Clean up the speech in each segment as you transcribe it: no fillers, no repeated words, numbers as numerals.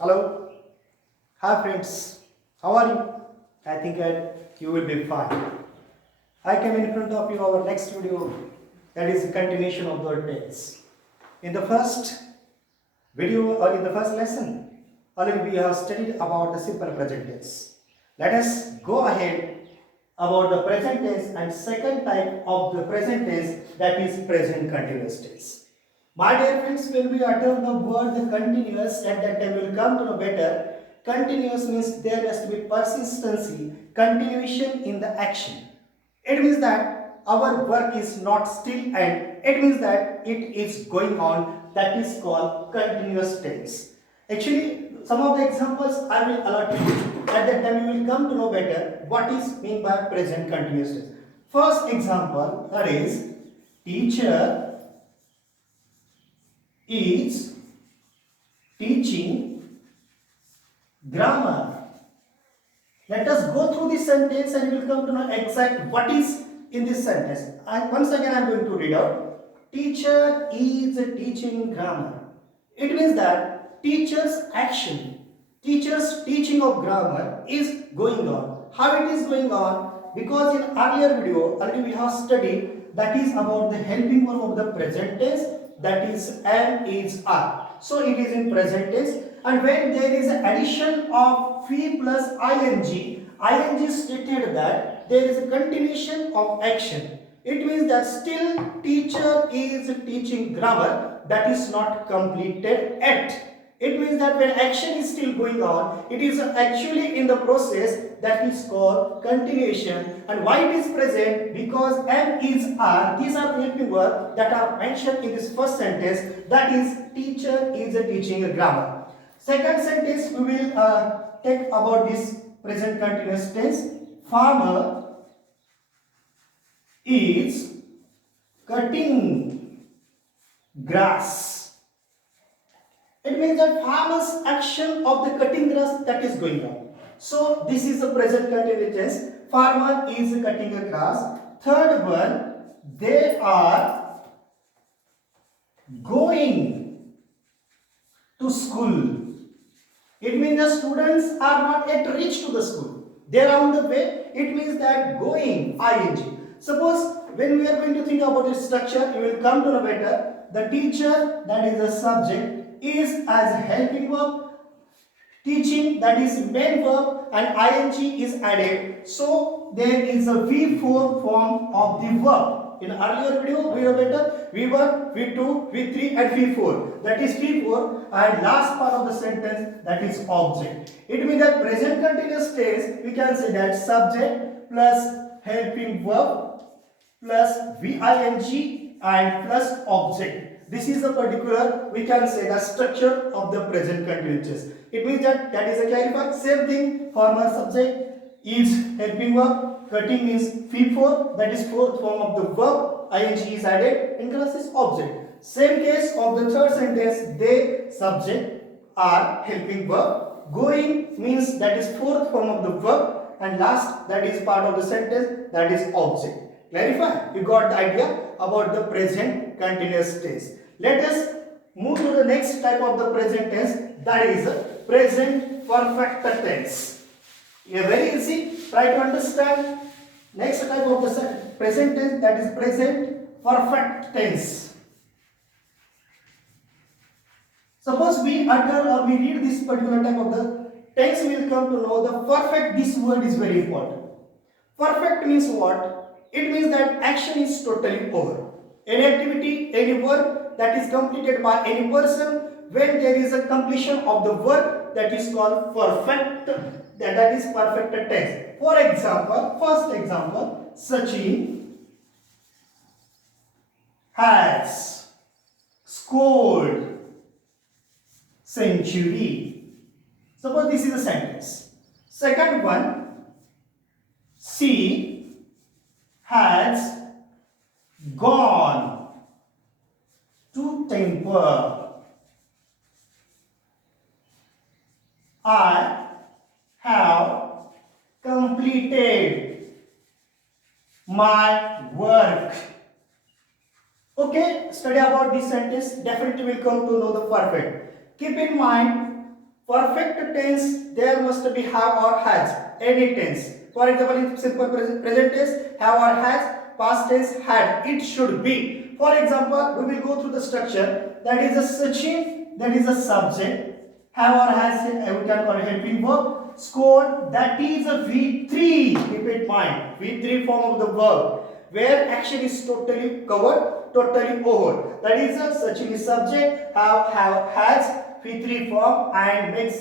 Hello, hi friends, how are you? I think you will be fine. I came in front of you our next video that is a continuation of the tales. In the first video or in the first lesson, already we have studied about the simple present tense. Let us go ahead about the present tense and second type of the present tense, that is present continuous tense. My dear friends, when we utter the word the continuous, at that time we will come to know better. Continuous means there has to be persistency, continuation in the action. It means that our work is not still and it means that it is going on. That is called continuous tense. Actually, some of the examples I will allot you. At that time you will come to know better what is meant by present continuous tense. First example, that is teacher is teaching grammar. Let us go through this sentence and we will come to know exact what is in this sentence. Once again I am going to read out. Teacher is teaching grammar. It means that teacher's action, teacher's teaching of grammar is going on. How it is going on? Because in earlier video already we have studied that is about the helping verb of the present tense, that is am, is, are. So it is in present tense, and when there is addition of V plus ing stated that there is a continuation of action. It means that still teacher is teaching grammar, that is not completed yet. It means that when action is still going on, it is actually in the process, that is called continuation. And why it is present? Because am, is, are, these are the helping verbs that are mentioned in this first sentence, that is teacher is teaching grammar. Second sentence we will take about this present continuous tense. Farmer is cutting grass. It means that farmer's action of the cutting grass, that is going on. So this is the present continuous tense. Farmer is cutting a grass. Third one, they are going to school. It means the students are not yet reached to the school. They are on the way. It means that going, ing. Suppose when we are going to think about this structure, you will come to know better. The teacher, that is the subject, is as helping verb, teaching, that is main verb, and ing is added. So there is a V4 form of the verb. In earlier video we have better V1, V2, V3 and V4. That is V4, and last part of the sentence, that is object. It means that present continuous tense, we can say that subject plus helping verb plus VING and plus object. This is the particular, we can say, the structure of the present continuous tense. It means that is a clarified. Same thing, former subject is helping verb, cutting is V4, that is fourth form of the verb, ing is added, and class is object. Same case of the third sentence, they subject are helping verb, going means that is fourth form of the verb, and last, that is part of the sentence, that is object. Clarify? You got the idea about the present continuous tense. Let us move to the next type of the present tense, that is present perfect tense. Very easy. Try to understand. Next type of the present tense, that is present perfect tense. Suppose we utter or we read this particular type of the tense, we will come to know the perfect. This word is very important. Perfect means what? It means that action is totally over. Any activity, any work that is completed by any person, when there is a completion of the work, that is called perfect. That is perfect tense. For example, first example, Sachin has scored century. Suppose this is a sentence. Second one, she has gone to temple. I have completed my work. Okay, study about this sentence. Definitely will come to know the perfect. Keep in mind, perfect tense, there must be have or has, any tense. For example, in simple present tense, have or has, past tense had, it should be. For example, we will go through the structure. That is a Sachin, that is a subject. Have or has, we can call it helping verb. Scored, that is a V3, keep it mind, V3 form of the verb, where action is totally covered, totally over. That is a Sachin is subject, have has, V3 form, and makes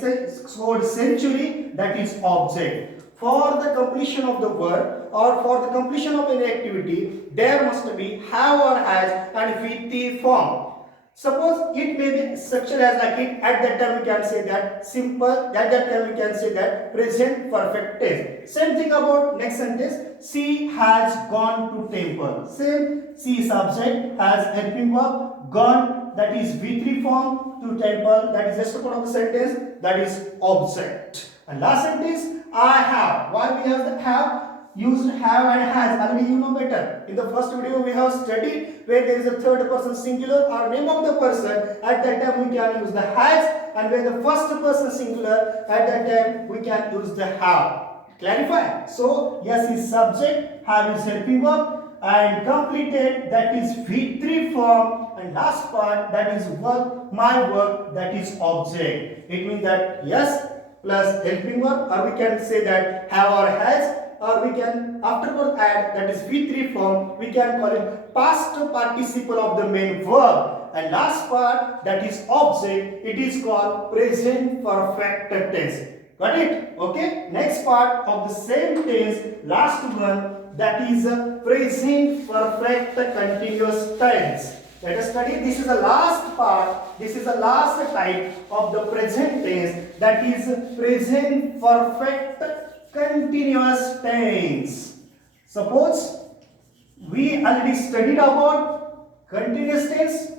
scored century, that is object. For the completion of the word or for the completion of any activity, there must be have or has and V3 form. Suppose it may be structured as like it, at that time we can say that simple, at that time we can say that present perfect tense. Same thing about next sentence, she has gone to temple. Same, she subject has helping verb, gone, that is V3 form, to temple, that is just a part of the sentence, that is object. And last sentence, I have. Why we have the have? Used have and has, already you know better. In the first video we have studied where there is a third person singular or name of the person, at that time we can use the has, and where the first person singular, at that time we can use the have. Clarify? So yes is subject, have is helping verb, and completed, that is V3 form, and last part, that is work, my work, that is object. It means that yes plus helping verb, or we can say that have or has, or we can afterward add, that is V3 form, we can call it past participle of the main verb, and last part, that is object, it is called present perfect tense. Got it? Okay. Next part of the same tense, last one, that is present perfect continuous tense. Let us study. This is the last part. This is the last type of the present tense, that is present perfect continuous tense. Suppose we already studied about continuous tense.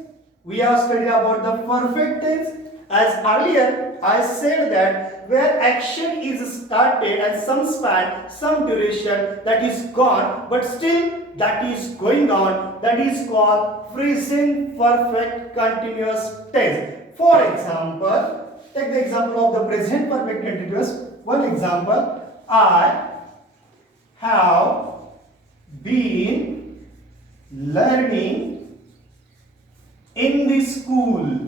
We have studied about the perfect tense. As earlier I said that where action is started and some span, some duration, that is gone, but still that is going on, that is called present perfect continuous tense. For example, take the example of the present perfect continuous. One example, I have been learning in the school.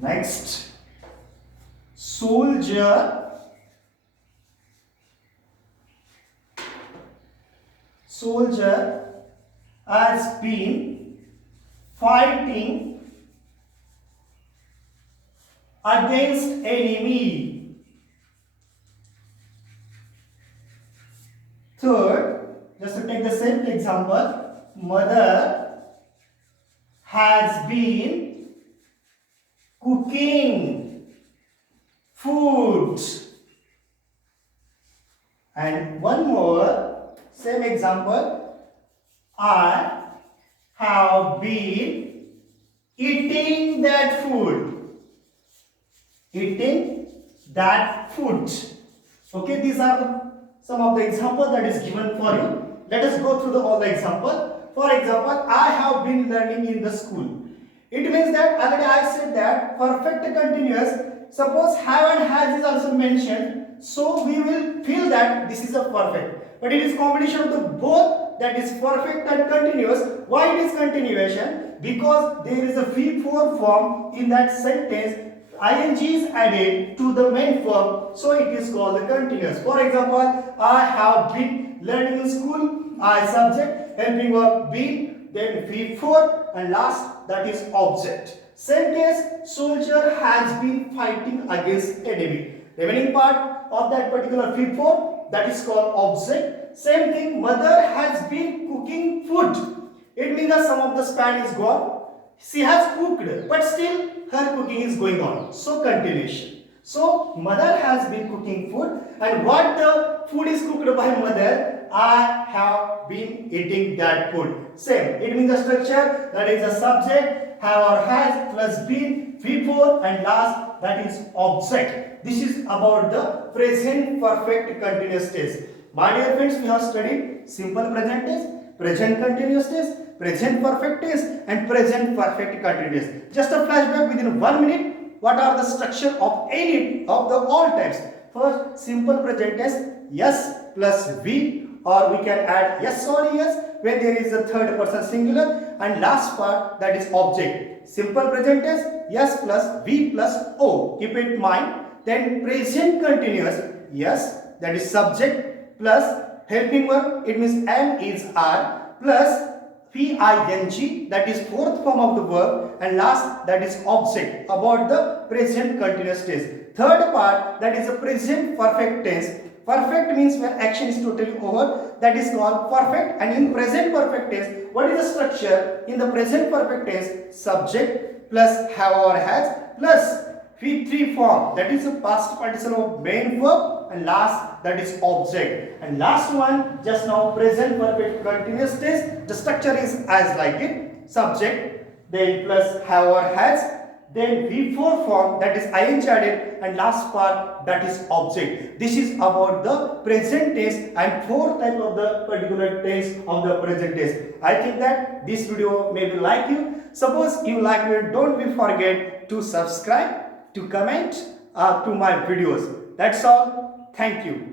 Next, soldier has been fighting against enemy. Third, just to take the same example, mother has been cooking food. And one more, same example, I have been eating that food. Eating that food. Okay, these are some of the examples that is given for you. Let us go through all the example. For example, I have been learning in the school. It means that already I said that perfect continuous. Suppose have and has is also mentioned, so we will feel that this is a perfect. But it is combination of the both, that is perfect and continuous. Why it is continuation? Because there is a V4 form in that sentence. Ing is added to the main verb, so it is called the continuous. For example, I have been learning in school. I subject, helping verb been, then V4, and last, that is object. Same case, soldier has been fighting against enemy. Remaining part of that particular V4, that is called object. Same thing, mother has been cooking food. It means that some of the span is gone. She has cooked, but still her cooking is going on. So continuation. So mother has been cooking food, and what the food is cooked by mother, I have been eating that food. Same. It means the structure, that is a subject, have or has plus been, V4, and last, that is object. This is about the present perfect continuous tense. My dear friends, we have studied simple present tense, present continuous tense, present perfect tense, and present perfect continuous. Just a flashback within 1 minute. what are the structure of any of the all types. First, simple present tense, yes plus V, or we can add yes or yes when there is a third person singular, and last part, that is object. Simple present tense, yes plus V plus O. Keep it in mind. Then present continuous, yes, that is subject plus helping verb, it means am is are, plus ping, that is fourth form of the verb, and last, that is object about the present continuous tense. Third part, that is a present perfect tense. Perfect means where action is totally over, that is called perfect. And in present perfect tense, what is the structure? In the present perfect tense, subject plus have or has plus V3 form, that is a past participle of main verb, and last, that is object. And last one, just now present perfect continuous tense, the structure is as like it, subject, then plus have or has, then V4 form, that is ing added, and last part, that is object. This is about the present tense and four type of the particular tense of the present tense. I think that this video may be like you. Suppose you like it, don't be forget to subscribe, to comment to my videos. That's all. Thank you.